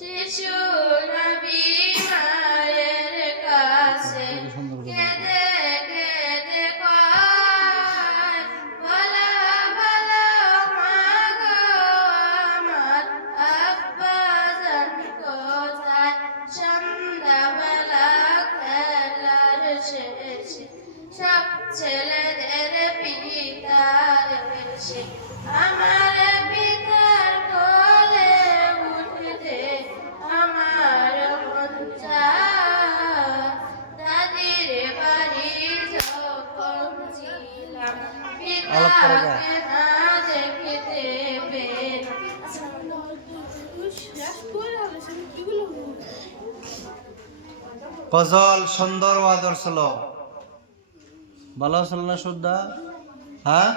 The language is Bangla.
শিশু নবী মায়ের কাছে কেঁদে কেঁদে কয়, বলো বলো মা গো আমার আব্বাজান কোথায়? সন্ধ্যাবেলা খেলার শেষে সব ছেলেদের পিতার এসে আমার পিতার কোলে উঠতে আমার মন চায়। দাদির বাড়ি যখন ছিলাম পিতাকে না দেখতে গজল সুন্দর আদর ছিল, ভালো ছিল না? শুদ্ধা, হ্যাঁ।